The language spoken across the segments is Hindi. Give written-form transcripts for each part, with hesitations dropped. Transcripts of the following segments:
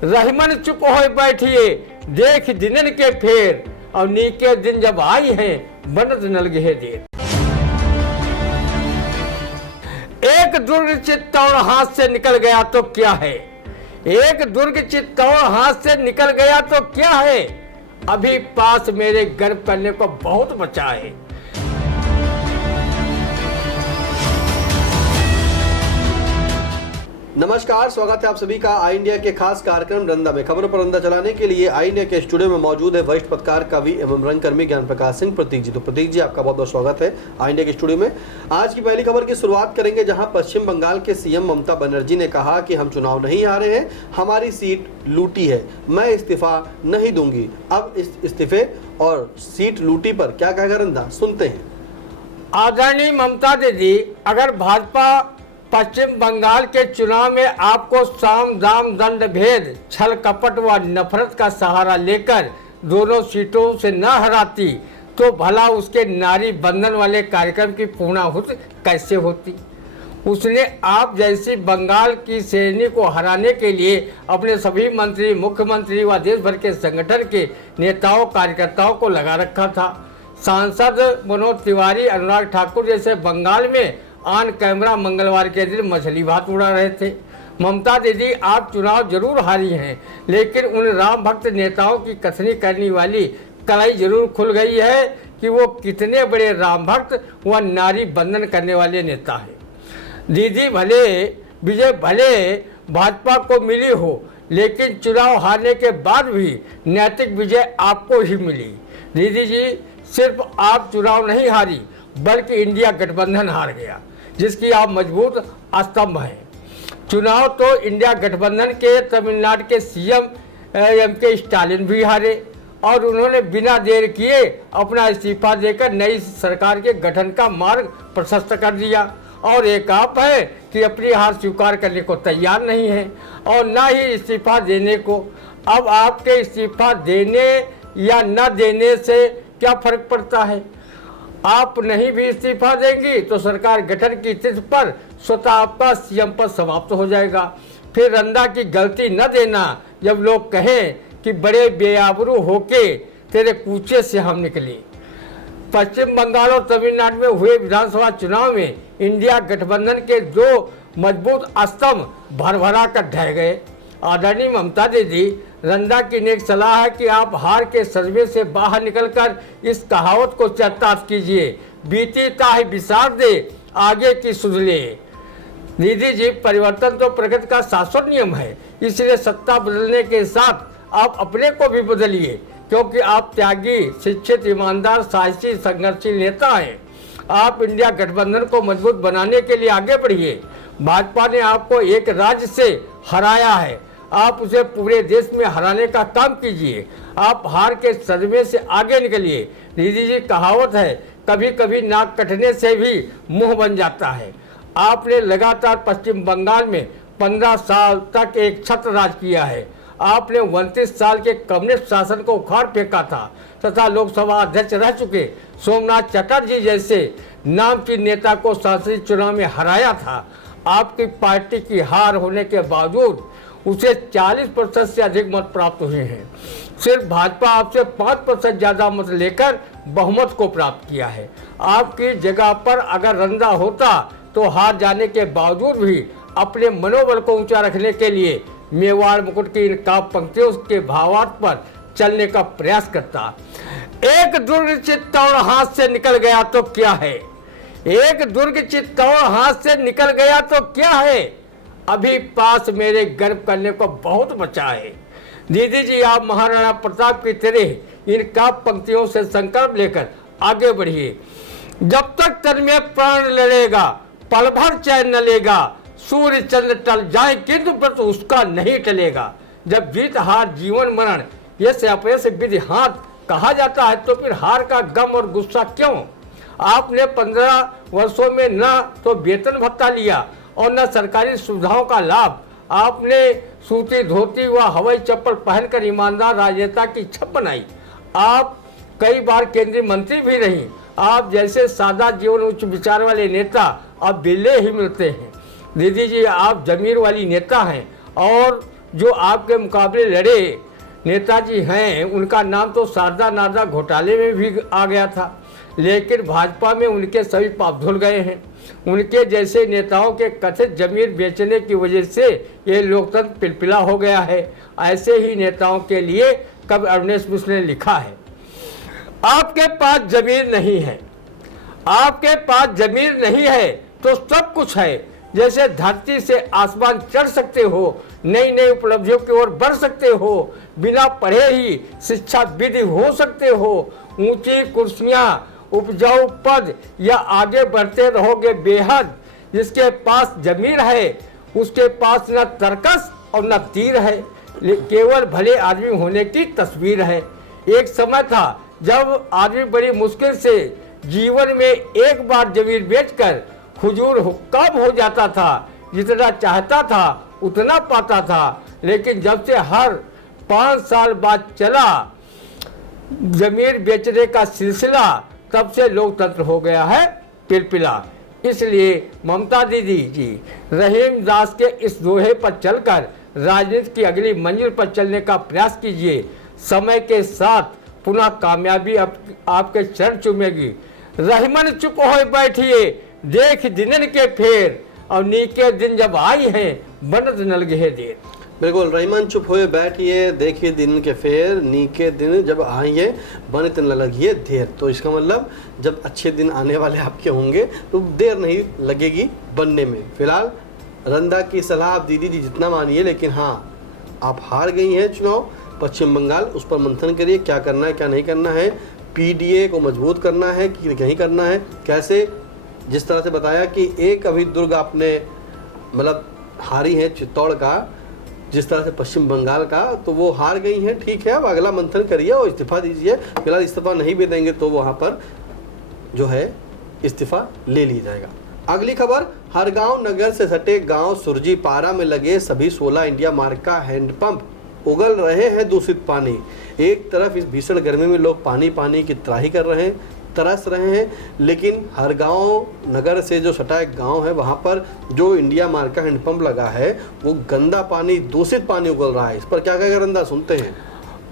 रहीमन चुप हो बैठिए, देख दिनन के फेर, और नीके दिन जब आई है बनत न लगे देर। एक दुर्ग चित्तौड़ हाथ से निकल गया तो क्या है, एक दुर्ग चित्तौड़ हाथ से निकल गया तो क्या है, अभी पास मेरे गर्व करने को बहुत बचा है। नमस्कार, स्वागत है आप सभी का आई इंडिया के खास कार्यक्रम रंदा में। खबरों पर रंदा चलाने के लिए आई इंडिया के स्टूडियो में मौजूद है वरिष्ठ पत्रकार, कवि एवं रंगकर्मी ज्ञान प्रकाश सिंह प्रतीक जी। तो प्रतीक जी, आपका बहुत बहुत स्वागत है आई इंडिया के स्टूडियो में। आज की पहली खबर की शुरुआत करेंगे, जहां पश्चिम बंगाल के सीएम ममता बनर्जी ने कहा कि हम चुनाव नहीं हारे हैं, हमारी सीट लूटी है, मैं इस्तीफा नहीं दूंगी। अब इस इस्तीफे और सीट लूटी पर क्या कहेगा रंदा, सुनते हैं। आदरणीय ममता दीदी, अगर भाजपा पश्चिम बंगाल के चुनाव में आपको साम दाम दंड भेद, छल कपट व नफरत का सहारा लेकर दोनों सीटों से न हराती, तो भला उसके नारी बंधन वाले कार्यक्रम की पूर्णाहुति कैसे होती। उसने आप जैसी बंगाल की श्रेणी को हराने के लिए अपने सभी मंत्री, मुख्यमंत्री व देश भर के संगठन के नेताओं कार्यकर्ताओं को लगा रखा था। सांसद मनोज तिवारी, अनुराग ठाकुर जैसे बंगाल में ऑन कैमरा मंगलवार के दिन मछली भात उड़ा रहे थे। ममता दीदी, आप चुनाव जरूर हारी हैं, लेकिन उन राम भक्त नेताओं की कथनी करने वाली कलाई जरूर खुल गई है कि वो कितने बड़े राम भक्त व नारी बंधन करने वाले नेता हैं। दीदी, भले विजय भले भाजपा को मिली हो, लेकिन चुनाव हारने के बाद भी नैतिक विजय आपको ही मिली। दीदी जी, सिर्फ आप चुनाव नहीं हारी, बल्कि इंडिया गठबंधन हार गया, जिसकी आप मजबूत स्तंभ हैं। चुनाव तो इंडिया गठबंधन के तमिलनाडु के सीएम के स्टालिन भी हारे, और उन्होंने बिना देर किए अपना इस्तीफा देकर नई सरकार के गठन का मार्ग प्रशस्त कर दिया। और एक आप है कि अपनी हार स्वीकार करने को तैयार नहीं है, और न ही इस्तीफा देने को। अब आपके इस्तीफा देने या न देने से क्या फर्क पड़ता है। आप नहीं भी इस्तीफा देंगी तो सरकार गठन की तिथि पर स्वतः आपका सीएम पद समाप्त हो जाएगा। फिर रंदा की गलती न देना जब लोग कहें कि बड़े बेआबरू होके तेरे कूचे से हम निकले। पश्चिम बंगाल और तमिलनाडु में हुए विधानसभा चुनाव में इंडिया गठबंधन के दो मजबूत स्तंभ भरभरा कर ढह गए। आदरणीय ममता दीदी, रंदा की नेक सलाह है कि आप हार के सर्वे से बाहर निकलकर इस कहावत को चरितार्थ कीजिए, बीती ताहि बिसार दे, आगे की सुध ले। दीदी जी, परिवर्तन तो प्रकृति का शाश्वत नियम है, इसलिए सत्ता बदलने के साथ आप अपने को भी बदलिए, क्योंकि आप त्यागी, शिक्षित, ईमानदार, साहसी, संघर्षशील नेता हैं। आप इंडिया गठबंधन को मजबूत बनाने के लिए आगे बढ़िए। भाजपा ने आपको एक राज्य से हराया है, आप उसे पूरे देश में हराने का काम कीजिए। आप हार के सदमे से आगे निकलिए। दीदी जी, कहावत है, कभी कभी नाक कटने से भी मुंह बन जाता है। आपने लगातार पश्चिम बंगाल में 15 साल तक एक छत्र राज किया है। आपने 29 साल के कम्युनिस्ट शासन को उखाड़ फेंका था तथा लोकसभा अध्यक्ष रह चुके सोमनाथ चटर्जी जैसे नामचीन नेता को सांसदीय चुनाव में हराया था। आपकी पार्टी की हार होने के बावजूद उसे 40% से अधिक मत प्राप्त हुए हैं। सिर्फ भाजपा आपसे 5% ज़्यादा मत लेकर बहुमत को प्राप्त किया है। आपकी जगह पर अगर रंदा होता तो हार जाने के बावजूद भी अपने मनोबल को ऊंचा रखने के लिए मेवाड़ मुकुट की इन काव्य पंक्तियों के भावार्थ पर चलने का प्रयास करता। एक दुर्ग चित्तौड़ हाथ से निकल गया तो क्या है, एक दुर्ग चित्तौड़ हाथ से निकल गया तो क्या है, अभी पास मेरे गर्व करने को बहुत बचा है। दीदी जी, आप महाराणा प्रताप की तरह इन काव्य पंक्तियों से संकल्प लेकर आगे बढ़िए। जब तक तन में प्राण लड़ेगा, पल भर चैन न लेगा, सूर्य चंद्र टल जाए किंतु व्रत उसका नहीं टलेगा। जब जीत हार जीवन मरण ये से अपने से विधि हाथ कहा जाता है, तो फिर हार का गम और गुस्सा क्यों। आपने 15 वर्षों में न तो वेतन भत्ता लिया और न सरकारी सुविधाओं का लाभ। आपने सूती धोती व हवाई चप्पल पहनकर ईमानदार राजनेता की छप बनाई। आप कई बार केंद्रीय मंत्री भी रही। आप जैसे सादा जीवन उच्च विचार वाले नेता अब बिल्ले ही मिलते हैं। दीदी जी, आप जमीर वाली नेता हैं और जो आपके मुकाबले लड़े नेताजी हैं, उनका नाम तो शारदा नारदा घोटाले में भी आ गया था, लेकिन भाजपा में उनके सभी पाप धुल गए हैं। उनके जैसे नेताओं के कथित जमीन बेचने की वजह से ये लोकतंत्र पिलपिला हो गया है। ऐसे ही नेताओं के लिए कब अवनीश मिश्र ने लिखा है, आपके पास जमीन नहीं है, आपके पास जमीन नहीं है तो सब कुछ है। जैसे धरती से आसमान चढ़ सकते हो, नई नई उपलब्धियों की ओर बढ़ सकते हो, बिना पढ़े ही शिक्षा विधि हो सकते हो, ऊंची कुर्सियां, उपजाऊ पद या आगे बढ़ते रहोगे बेहद। जिसके पास जमीन है उसके पास न तर्कस और न तीर है, केवल भले आदमी होने की तस्वीर है। एक समय था जब आदमी बड़ी मुश्किल से जीवन में एक बार जमीन बेचकर हुजूर हुक्काम हो जाता था, जितना चाहता था उतना पाता था। लेकिन जब से हर 5 साल बाद चला जमीन बेचने का सिलसिला, तब से लोकतंत्र हो गया है पिलपिला। इसलिए ममता दीदी जी, रहीम दास के इस दोहे पर चलकर राजनीति की अगली मंजिल पर चलने का प्रयास कीजिए। समय के साथ पुनः कामयाबी आपके चरण चूमेगी। रहीमन चुप हो बैठिए, देख दिनन के फेर, और नीके दिन जब आई हैं बनत न लगे देर। बिल्कुल, रहीमन चुप हुए बैठिए, देखिए दिन के फेर, नीके दिन जब आइए बनत न लगिए देर। तो इसका मतलब जब अच्छे दिन आने वाले आपके होंगे तो देर नहीं लगेगी बनने में। फिलहाल रंदा की सलाह आप दीदी जी जितना मानिए, लेकिन हाँ, आप हार गई हैं चुनाव पश्चिम बंगाल, उस पर मंथन करिए, क्या करना है क्या नहीं करना है। पीडीए को मजबूत करना है कि नहीं करना है, कैसे, जिस तरह से बताया कि एक अभी दुर्ग आपने मतलब हारी है चित्तौड़ का, जिस तरह से पश्चिम बंगाल का, तो वो हार गई हैं। ठीक है, अब अगला मंथन करिए और इस्तीफा दीजिए। फिलहाल इस्तीफा नहीं भी देंगे तो वहाँ पर जो है इस्तीफा ले लिया जाएगा। अगली खबर, हर गांव नगर से सटे गांव सुरजीपारा में लगे सभी 16 इंडिया मार्क का हैंडपंप उगल रहे हैं दूषित पानी। एक तरफ इस भीषण गर्मी में लोग पानी पानी की त्राही कर रहे हैं, तरस रहे हैं, लेकिन हर गांव नगर से जो सटा एक गांव है वहां पर जो इंडिया मार्क का हैंडपंप लगा है वो गंदा पानी, दूषित पानी उगल रहा है। इस पर क्या कहेगा रंदा, सुनते हैं।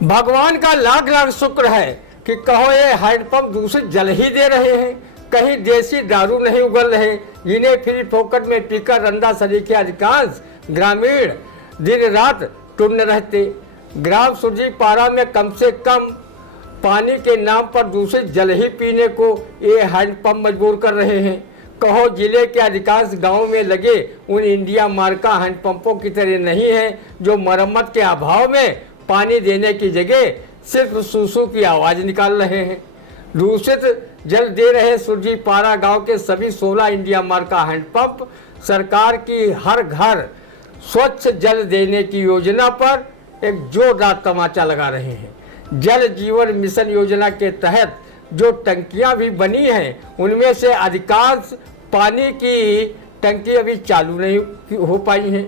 भगवान का लाख लाख शुक्र है कि कहो ये हैंडपंप दूषित जल ही दे रहे हैं, कहीं देसी दारू नहीं उगल रहे, जिन्हें फ्री फोकट में पीकर रंदा सरीखे अधिकांश ग्रामीण दिन रात टुन्न रहते। ग्राम सुरजीपारा में कम से कम पानी के नाम पर दूषित जल ही पीने को ये हैंडपंप मजबूर कर रहे हैं। कहो जिले के अधिकांश गांवों में लगे उन इंडिया मार्का हैंडपंपों की तरह नहीं है जो मरम्मत के अभाव में पानी देने की जगह सिर्फ सूसू की आवाज़ निकाल रहे हैं। दूषित जल दे रहे सुरजीपारा गांव के सभी 16 इंडिया मार्का हैंडपंप सरकार की हर घर स्वच्छ जल देने की योजना पर एक जोरदार तमाचा लगा रहे हैं। जल जीवन मिशन योजना के तहत जो टंकियां भी बनी हैं उनमें से अधिकांश पानी की टंकी अभी चालू नहीं हो पाई हैं।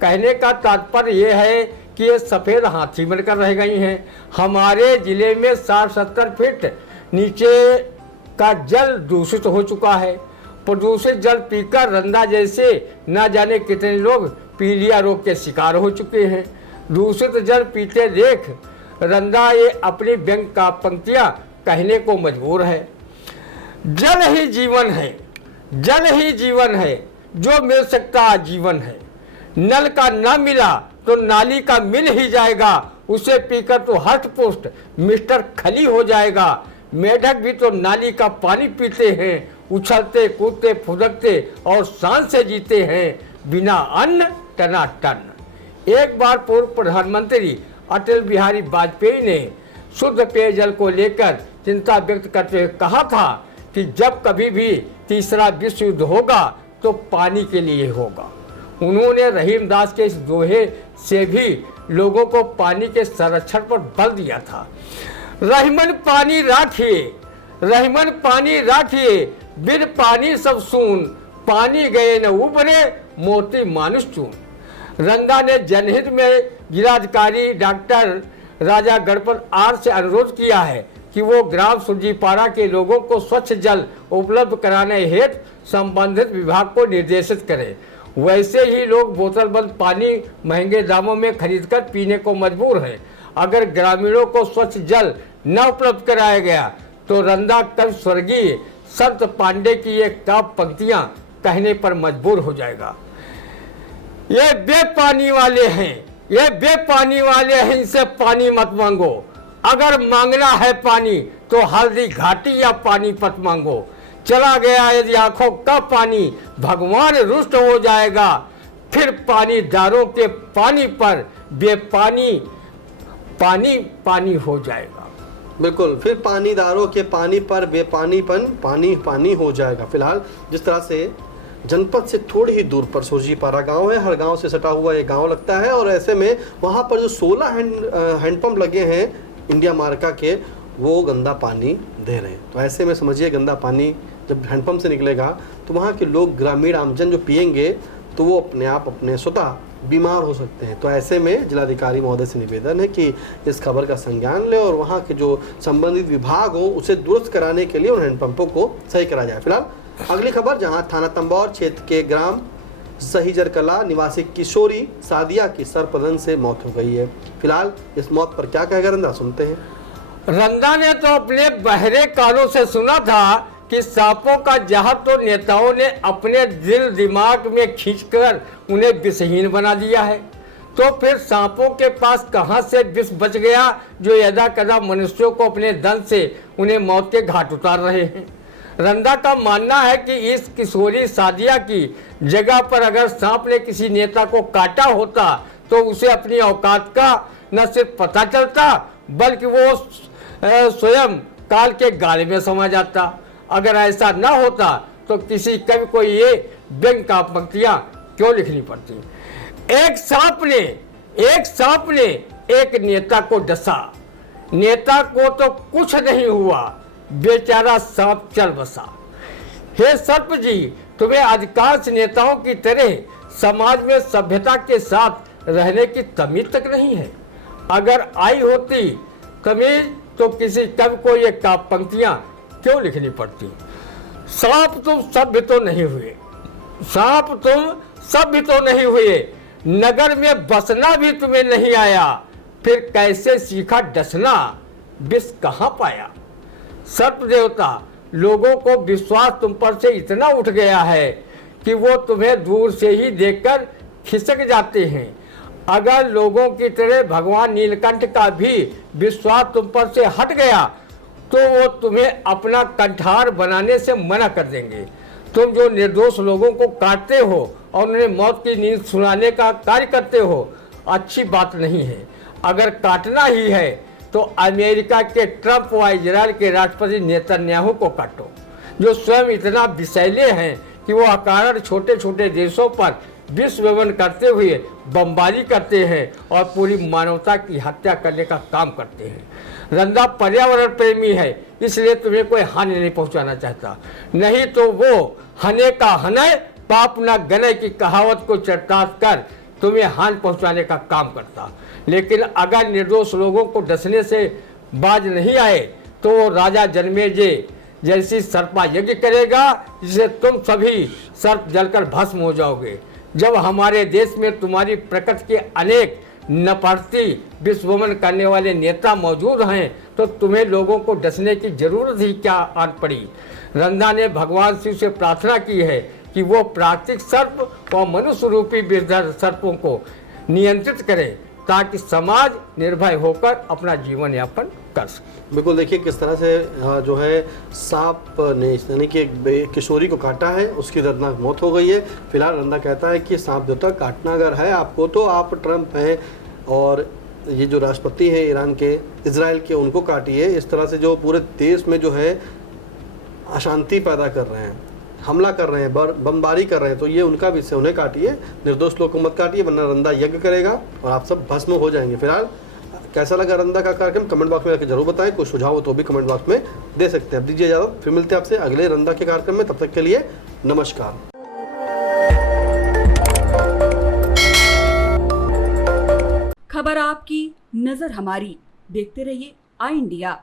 कहने का तात्पर्य यह है कि ये सफ़ेद हाथी बनकर रह गई हैं। हमारे ज़िले में 60-70 फीट नीचे का जल दूषित हो चुका है। प्रदूषित जल पीकर रंदा जैसे न जाने कितने लोग पीलिया रोग के शिकार हो चुके हैं। दूषित जल पीते देख रंदा ये अपनी व्यंग का पंक्तियां कहने को मजबूर है। जल ही जीवन है, जल ही जीवन है, जो मिल सकता आजीवन है। नल का ना मिला तो नाली का मिल ही जाएगा, उसे पीकर तो हष्ट पुष्ट मिस्टर खली हो जाएगा। मेढक भी तो नाली का पानी पीते हैं, उछलते कूदते फुदकते और शान से जीते हैं, बिना अन्न टनाटन। एक बार पूर्व प्रधानमंत्री अटल बिहारी वाजपेयी ने शुद्ध पेयजल को लेकर चिंता व्यक्त करते हुए कहा था कि जब कभी भी तीसरा विश्व युद्ध होगा तो पानी के लिए होगा। उन्होंने रहीम दास के इस दोहे से भी लोगों को पानी के संरक्षण पर बल दिया था। रहीमन पानी राखिए, रहीमन पानी राखिए, बिन पानी सब सून, पानी गए न उबरे, मोती मानुष चून। रंदा ने जनहित में जिलाधिकारी डॉक्टर राजा गणपत आर से अनुरोध किया है कि वो ग्राम सुरजीपारा के लोगों को स्वच्छ जल उपलब्ध कराने हेतु संबंधित विभाग को निर्देशित करें। वैसे ही लोग बोतल बंद पानी महंगे दामों में खरीदकर पीने को मजबूर हैं। अगर ग्रामीणों को स्वच्छ जल न उपलब्ध कराया गया तो रंदा कवि स्वर्गीय संत पांडे की ये काव्य पंक्तियां कहने पर मजबूर हो जाएगा। ये बेपानी वाले हैं, ये बेपानी वाले हैं, इनसे पानी मत मांगो। अगर मांगना है पानी तो हल्दी घाटी या पानीपत मांगो। चला गया यदि आंखों का पानी भगवान रुष्ट हो जाएगा। फिर पानीदारों के पानी पर बेपानी पानी पानी हो जाएगा। बिल्कुल, फिर पानीदारों के पानी पर बेपानीपन पानी पानी हो जाएगा। फिलहाल जिस तरह से जनपद से थोड़ी ही दूर पर सोजीपारा गांव है, हर गांव से सटा हुआ ये गांव लगता है, और ऐसे में वहां पर जो 16 हैंडपंप लगे हैं इंडिया मार्का के, वो गंदा पानी दे रहे हैं। तो ऐसे में समझिए गंदा पानी जब हैंडपंप से निकलेगा तो वहाँ के लोग, ग्रामीण आमजन जो पिएंगे तो वो अपने आप अपने स्वतः बीमार हो सकते हैं। तो ऐसे में जिलाधिकारी महोदय से निवेदन है कि इस खबर का संज्ञान ले और वहाँ के जो संबंधित विभाग हो उसे दुरुस्त कराने के लिए उन हैंडपंपों को सही करा जाए। फिलहाल अगली खबर, जहाँ थाना तंबौर क्षेत्र के ग्राम सहीजर कला निवासी किशोरी सादिया की सर्पदंश से मौत हो गई है। फिलहाल इस मौत पर क्या कहेगा रंदा, सुनते हैं। रंदा ने तो अपने बहरे कानों से सुना था कि सांपों का जहर तो नेताओं ने अपने दिल दिमाग में खींचकर उन्हें विषहीन बना दिया है, तो फिर सांपों के पास कहां से विष बच गया जो यदा कदा मनुष्यों को अपने दंश से उन्हें मौत के घाट उतार रहे हैं। रंदा का मानना है कि इस किशोरी सादिया की जगह पर अगर सांप ने किसी नेता को काटा होता तो उसे अपनी औकात का न सिर्फ पता चलता बल्कि वो स्वयं काल के गाले में समा जाता। अगर ऐसा न होता तो किसी कवि को ये व्यंग का पंक्तियां क्यों लिखनी पड़ती। एक सांप ने एक नेता को डसा, नेता को तो कुछ नहीं हुआ, बेचारा सांप चल बसा। हे सर्प जी, तुम्हें अधिकांश नेताओं की तरह समाज में सभ्यता के साथ रहने की तमीज तक नहीं है। अगर आई होती तमीज तो किसी कवि को ये काव्य पंक्तियां क्यों लिखनी पड़ती। सांप तुम सभ्य तो नहीं हुए, सांप तुम सभ्य तो नहीं हुए, नगर में बसना भी तुम्हें नहीं आया, फिर कैसे सीखा डसना, विष कहाँ पाया। सर्प देवता, लोगों को विश्वास तुम पर से इतना उठ गया है कि वो तुम्हें दूर से ही देखकर खिसक जाते हैं। अगर लोगों की तरह भगवान नीलकंठ का भी विश्वास तुम पर से हट गया तो वो तुम्हें अपना कंठार बनाने से मना कर देंगे। तुम जो निर्दोष लोगों को काटते हो और उन्हें मौत की नींद सुनाने का कार्य करते हो, अच्छी बात नहीं है। अगर काटना ही है तो अमेरिका के ट्रंप व इजराइल के राष्ट्रपति नेतन्याहू को काटो, जो स्वयं इतना विषैले हैं कि वो अकारण छोटे छोटे देशों पर विश्व व्यवन करते हुए बमबारी करते हैं और पूरी मानवता की हत्या करने का काम करते हैं। रंदा पर्यावरण प्रेमी है, इसलिए तुम्हें कोई हानि नहीं पहुंचाना चाहता, नहीं तो वो हने का हनय पाप न गनय की कहावत को चरितार्थ कर तुम्हें हानि पहुंचाने का काम करता। लेकिन अगर निर्दोष लोगों को डसने से बाज नहीं आए तो वो राजा जन्मेजय जैसी सर्पा यज्ञ करेगा, जिसे तुम सभी सर्प जलकर भस्म हो जाओगे। जब हमारे देश में तुम्हारी प्रकृति के अनेक नपढ़ती विश्वमन करने वाले नेता मौजूद हैं तो तुम्हें लोगों को डसने की जरूरत ही क्या आन पड़ी। रंदा ने भगवान शिव से प्रार्थना की है कि वो प्राकृतिक सर्प और मनुष्य रूपी विषधर सर्पों को नियंत्रित करें ताकि समाज निर्भय होकर अपना जीवन यापन कर सके। बिल्कुल, देखिए किस तरह से जो है सांप ने यानी कि एक किशोरी को काटा है, उसकी दर्दनाक मौत हो गई है। फिलहाल रंदा कहता है कि सांप देवता काटना अगर है आपको तो आप ट्रंप हैं और ये जो राष्ट्रपति हैं ईरान के, इजराइल के, उनको काटिए। इस तरह से जो पूरे देश में जो है अशांति पैदा कर रहे हैं, हमला कर रहे हैं, बमबारी कर रहे हैं, तो ये उनका विषय, उन्हें काटिए, निर्दोष लोग को मत काटिए, वरना रंदा यज्ञ करेगा और आप सब भस्म हो जाएंगे। फिलहाल कैसा लगा रंदा का कार्यक्रम कमेंट बॉक्स में आकर जरूर बताएं। कोई सुझाव हो तो भी कमेंट बॉक्स में दे सकते हैं। अब दीजिए इजाजत, फिर मिलते हैं आपसे अगले रंदा के कार्यक्रम में। तब तक के लिए नमस्कार। खबर आपकी, नजर हमारी। देखते रहिए आई इंडिया।